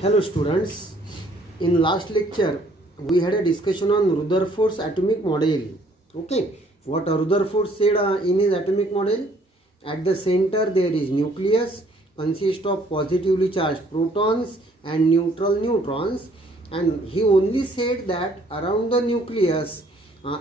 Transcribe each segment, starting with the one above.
Hello students, in last lecture we had a discussion on Rutherford's atomic model. Okay, what Rutherford said in his atomic model, at the center there is nucleus, consists of positively charged protons and neutral neutrons, and he only said that around the nucleus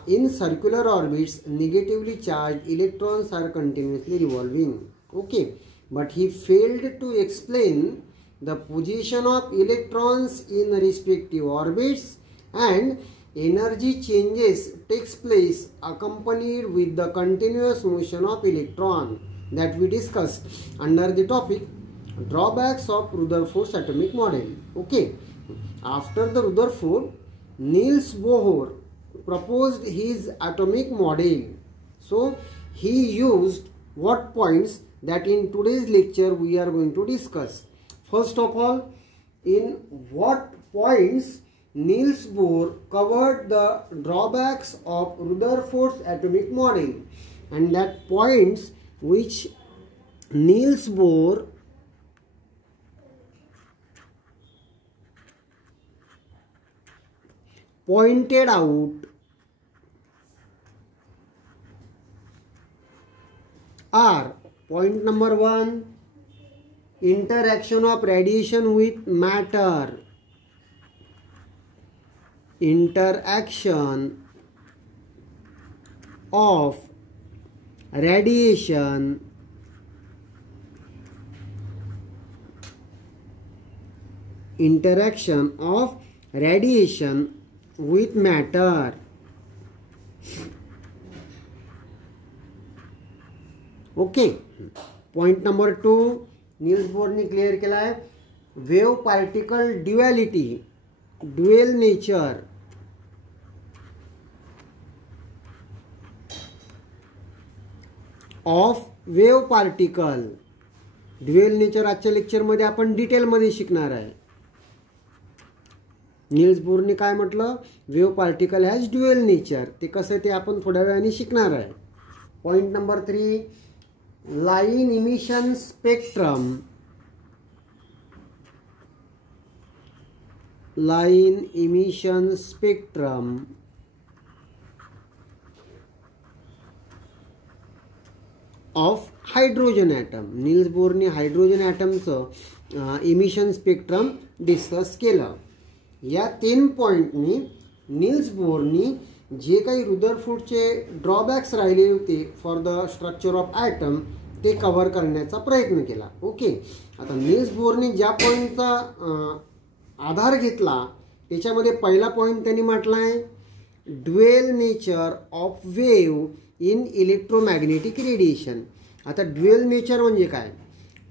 in circular orbits negatively charged electrons are continuously revolving. Okay, but he failed to explain the position of electrons in respective orbits and energy changes takes place accompanied with the continuous motion of electron that we discussed under the topic drawbacks of Rutherford's atomic model. Okay, after the Rutherford, Niels Bohr proposed his atomic model. So he used what points that in today's lecture we are going to discuss. First of all, in what points Niels Bohr covered the drawbacks of Rutherford's atomic model, and that points which Niels Bohr pointed out are: point number 1, interaction of radiation with matter. Interaction of radiation with matter. Okay. Point number 2, Niels Bohr ने क्लियर केला है wave particle duality, dual nature of wave particle. Dual nature आजच्या लेक्चर मध्ये आपण डिटेल मध्ये शिकणार आहे. निल्स बोरने काय म्हटलं, wave particle has dual nature. ते कसं ते आपण थोड्या वेळाने शिकणार आहे. Point number 3, line emission spectrum. Line emission spectrum of hydrogen atom. Niels बोरने हाइड्रोजन एटमचं इमिशन स्पेक्ट्रम डिस्कस केलं. या 3 पॉइंटनी निल्स बोरनी जे काही रुदरफोर्डचे ड्रॉबॅक्स राहिले होते for the structure of atom ते कव्हर करण्याचा प्रयत्न केला. ओके, आता निल्स बोरने ज्या पॉईंटचा आधार घेतला त्याच्यामध्ये पहिला पॉईंट त्यांनी म्हटला आहे dual nature of wave in electromagnetic radiation. आता ड्युअल नेचर म्हणजे काय?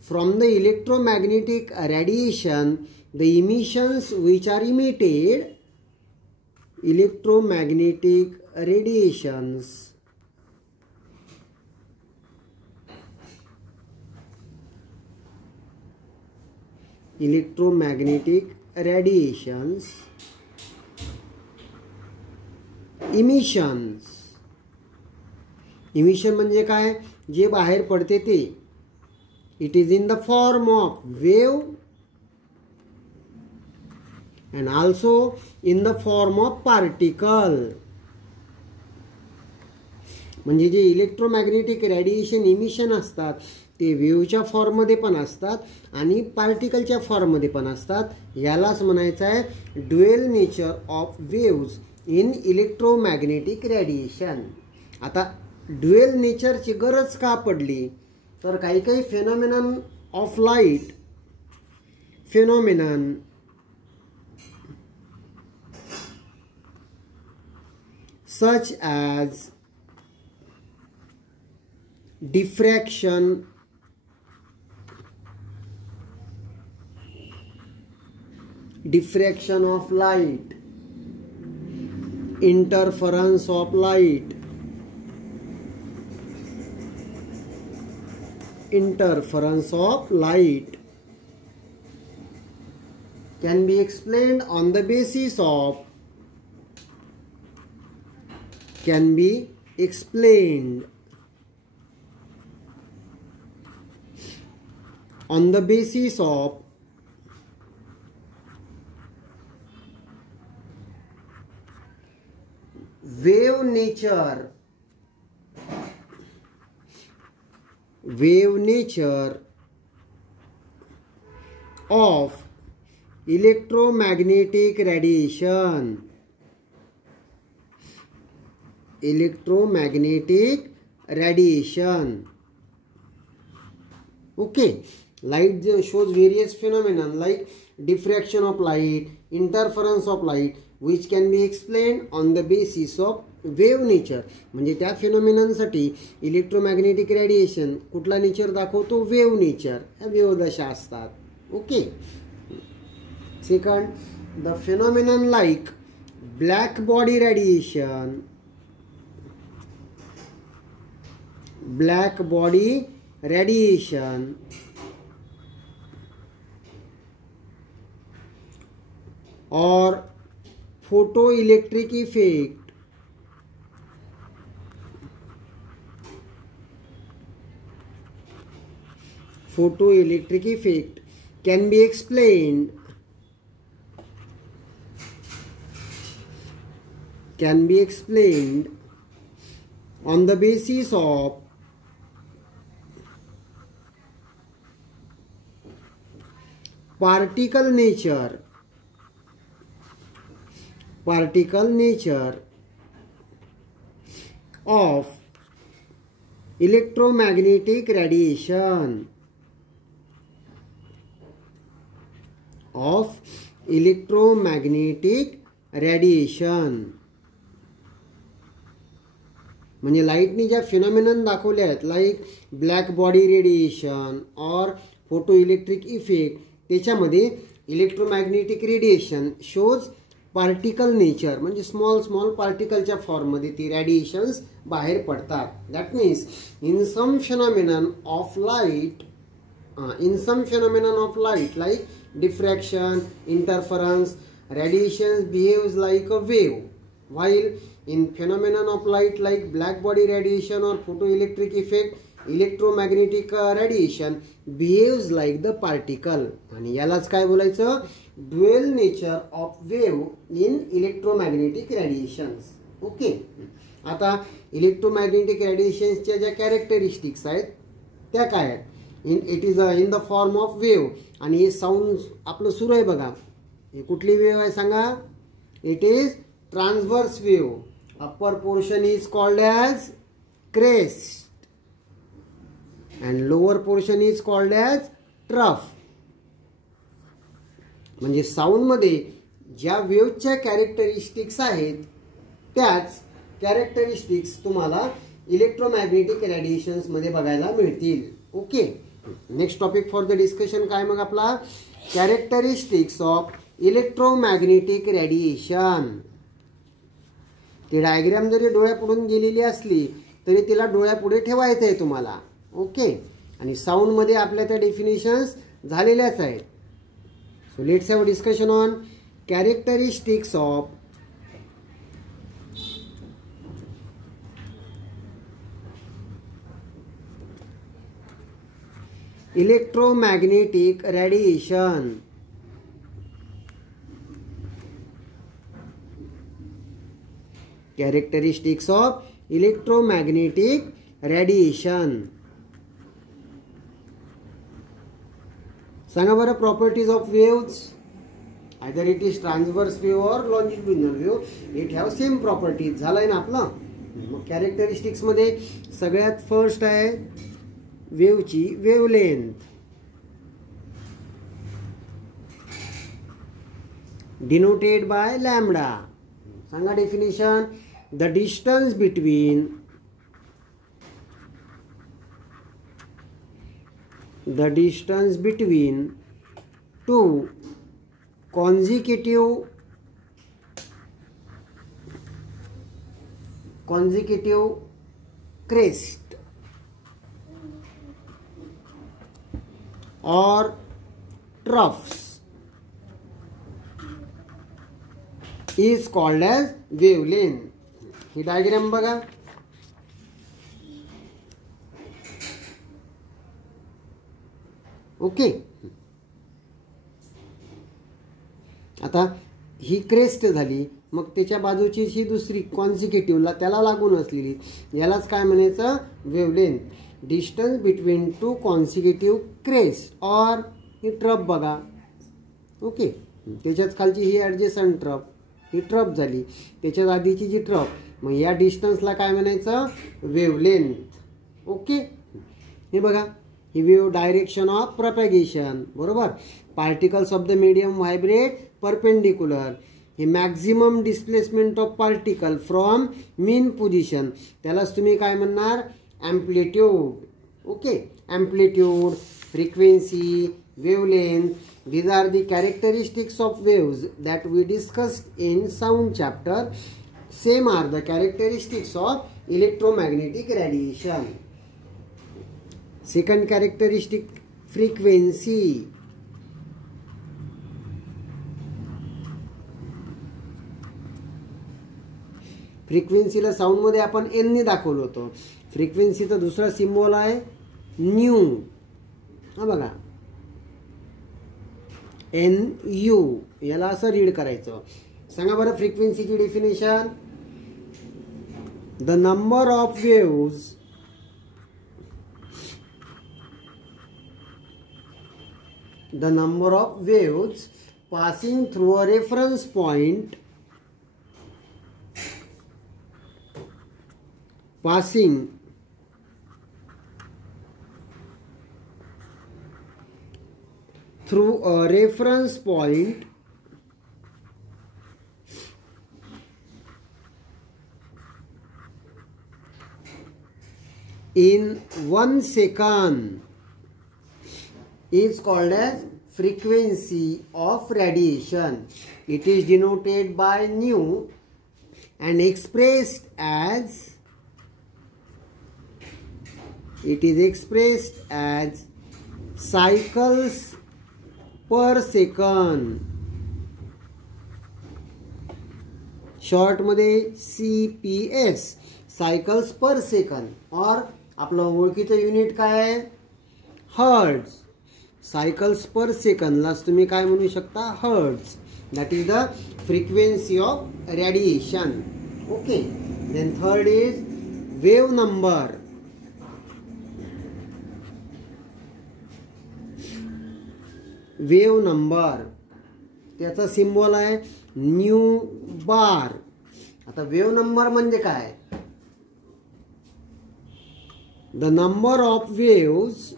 From the electromagnetic radiation the emissions which are emitted, electromagnetic radiations emissions. Emission म्हणजे काय? जे बाहेर पडते ते. It is in the form of wave and also in the form of particle. म्हणजे जे इलेक्ट्रोमॅग्नेटिक रेडिएशन इमिशन असतात ते वेव्हच्या फॉर्ममध्ये पण असतात आणि पार्टिकलच्या फॉर्ममध्ये पण असतात. यालाच म्हणायचं आहे dual nature of waves in electromagnetic radiation. आता ड्युअल नेचरची गरज का पडली तर काही काही phenomenon of light, phenomenon such as diffraction, of light, interference of light, can be explained on the basis of on the basis of wave nature of electromagnetic radiation. Okay, light shows various phenomena like diffraction of light, interference of light, which can be explained on the basis of wave nature. म्हणजे त्या फिनॉमिनांसाठी electromagnetic radiation कुठला नेचर दाखवतो? Wave nature. ह्या वेव्ह दशा असतात. Okay. Second, the phenomenon like black body radiation, or photoelectric effect, can be explained on the basis of particle nature of electromagnetic radiation. म्हणजे लाईटनी ज्या फिनॉमिनन दाखवले आहेत लाईक ब्लॅक बॉडी रेडिएशन और फोटो इलेक्ट्रिक इफेक्ट, त्याच्यामध्ये electromagnetic radiation shows particle nature, म्हणजे small पार्टिकलच्या फॉर्ममध्ये ती रेडिएशन्स बाहेर पडतात. That means in some phenomenon of light like diffraction, interference, radiation behaves like a wave, while in phenomenon of light like black body radiation or photoelectric effect, electromagnetic radiation behaves like the particle. आणि यालाच काय बोलायचं? Dual nature of wave in electromagnetic radiations. Okay. आता इलेक्ट्रोमॅग्नेटिक रेडिएशन्सच्या ज्या कॅरेक्टरिस्टिक्स आहेत त्या काय आहेत? It is in the form of wave. आणि हे साऊंड आपलं सुरू आहे बघा. हे कुठली वेव्ह आहे सांगा? It is transverse wave. Upper portion is called as crest and lower portion is called as trough. म्हणजे साऊंडमध्ये ज्या वेव्हच्या कॅरेक्टरिस्टिक्स आहेत त्याच कॅरेक्टरिस्टिक्स तुम्हाला इलेक्ट्रोमॅग्नेटिक रेडिएशन्स मध्ये बघायला मिळतील. Okay. Next topic for the discussion काय मग आपला? Characteristics of electromagnetic radiation. ती डायग्राम जरी डोळ्यापुढून गेलेली असली तरी तिला डोळ्यापुढे ठेवायचं आहे तुम्हाला. ओके. आणि साऊंडमध्ये आपल्या त्या डेफिनेशन्स झालेल्याच आहेत. So let's have a discussion on characteristics of electromagnetic radiation. Characteristics of electromagnetic radiation. सांगा बरं properties of waves. Either it is transverse wave or longitudinal wave, it have same properties. झालाय ना आपलं. मग कॅरेक्टरिस्टिक्स मध्ये सगळ्यात फर्स्ट आहे वेव्हची वेव्हलेंथ. Denoted by lambda. सांगा definition. The distance between two consecutive crest or troughs is called as wavelength. ही diagram बघा. ओके. आता ही क्रेस्ट झाली. मग त्याच्या बाजूची ही दुसरी कॉन्सिक्युटिव्हला त्याला लागून असलेली यालाच काय म्हणायचं, wavelength. Distance between two consecutive crest or ही ट्रफ बघा. ओके, त्याच्याच खालची ही ॲडजेसंट ट्रफ, ही ट्रफ झाली. त्याच्याच आधीची जी ट्रफ, मग या डिस्टन्सला काय म्हणायचं, वेवलेंथ. ओके, हे बघा, ही वेव डायरेक्शन ऑफ प्रॉपॅगेशन, बरोबर. Particles of the medium vibrate perpendicular. हे maximum displacement of particle from mean position, त्यालाच तुम्ही काय म्हणणार, amplitude. Okay, amplitude, frequency, wavelength, these are the characteristics of waves that we discussed in sound chapter. Same are the characteristics of electromagnetic radiation. Second characteristic, frequency. फ्रिक्वेन्सीला साऊंडमध्ये आपण एन ने दाखवलं होतं. फ्रिक्वेन्सीचा दुसरा सिम्बॉल आहे न्यू. हा बघा, एन यू, याला असं रीड करायचं. सांगा बरं फ्रिक्वेन्सीची definition. The number of waves passing through a reference point, passing through a reference point in 1 second is called as frequency of radiation. It is denoted by nu and expressed as cycles per second. Short मध्ये CPS, cycles per second. और आपलं ओळखीचं युनिट काय आहे, hertz. Cycles per सेकंदलाच तुम्ही काय म्हणू शकता, hertz. That is the frequency of radiation. Okay, then third is wave number. Wave number, त्याचा सिम्बॉल आहे न्यू बार. आता वेव नंबर म्हणजे काय, the number of waves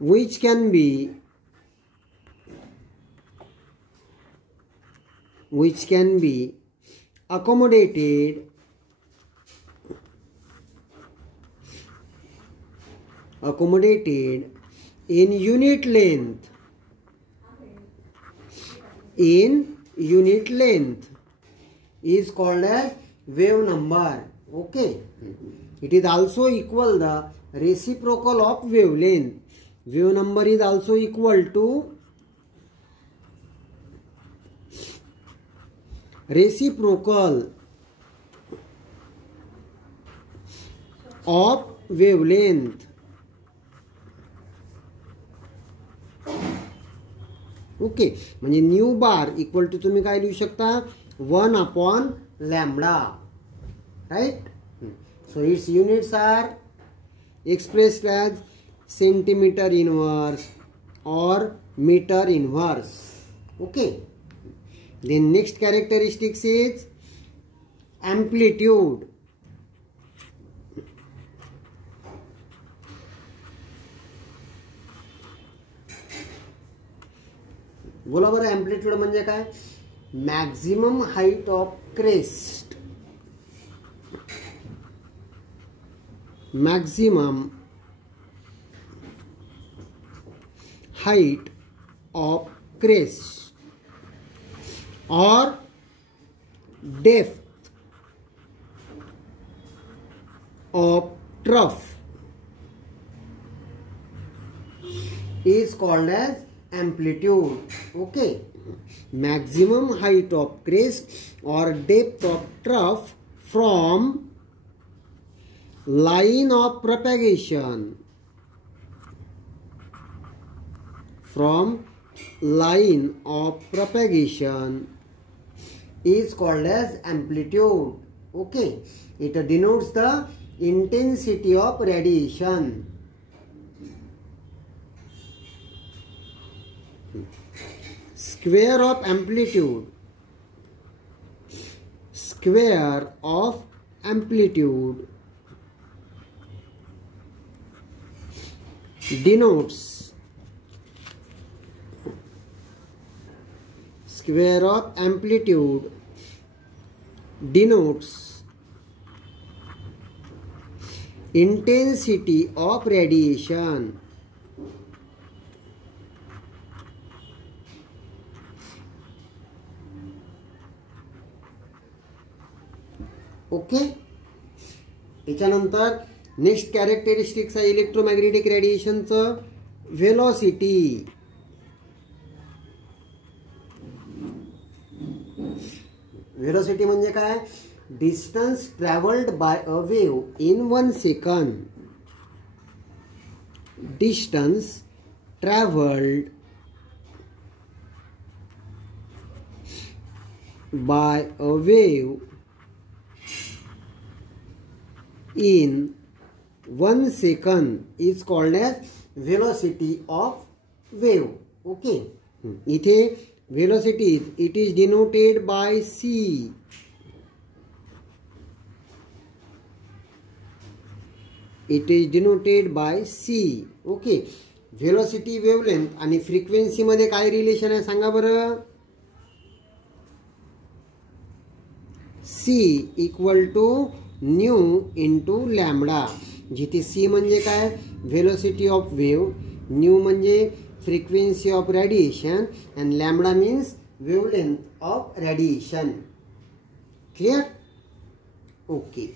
which can be accommodated in unit length is called as wave number. Okay, it is also equal the reciprocal of wavelength. Wave number is also equal to reciprocal of wavelength. Okay, म्हणजे न्यू बार equal to तुम्ही काय लिहू शकता, 1/λ. Right. So its units are expressed as centimeter inverse or meter inverse. Okay. Then next characteristics is amplitude. बोला बरं, एम्प्लिट्यूड म्हणजे काय, maximum height of crest. maximum height of crest or depth of trough is called as amplitude. Okay, maximum height of crest or depth of trough from line of propagation from line of propagation is called as amplitude. Okay, it denotes the intensity of radiation. Square of amplitude. Square of amplitude denotes. Square of amplitude denotes intensity of radiation. Okay, त्याच्यानंतर next characteristics आहे electromagnetic रेडिएशनचं velocity. Velocity म्हणजे काय? Distance travelled by a wave in 1 second. Distance travelled by a wave in 1 second is called as velocity of wave. Okay, इथे velocity it is denoted by c. It is denoted by c. Okay, velocity, wavelength आणि frequency मध्ये काय रिलेशन आहे सांगा बरं. c equal to new into lambda. जिथे सी म्हणजे काय? Velocity of wave, new म्हणजे frequency of radiation and lambda means wavelength of radiation. Clear? Okay.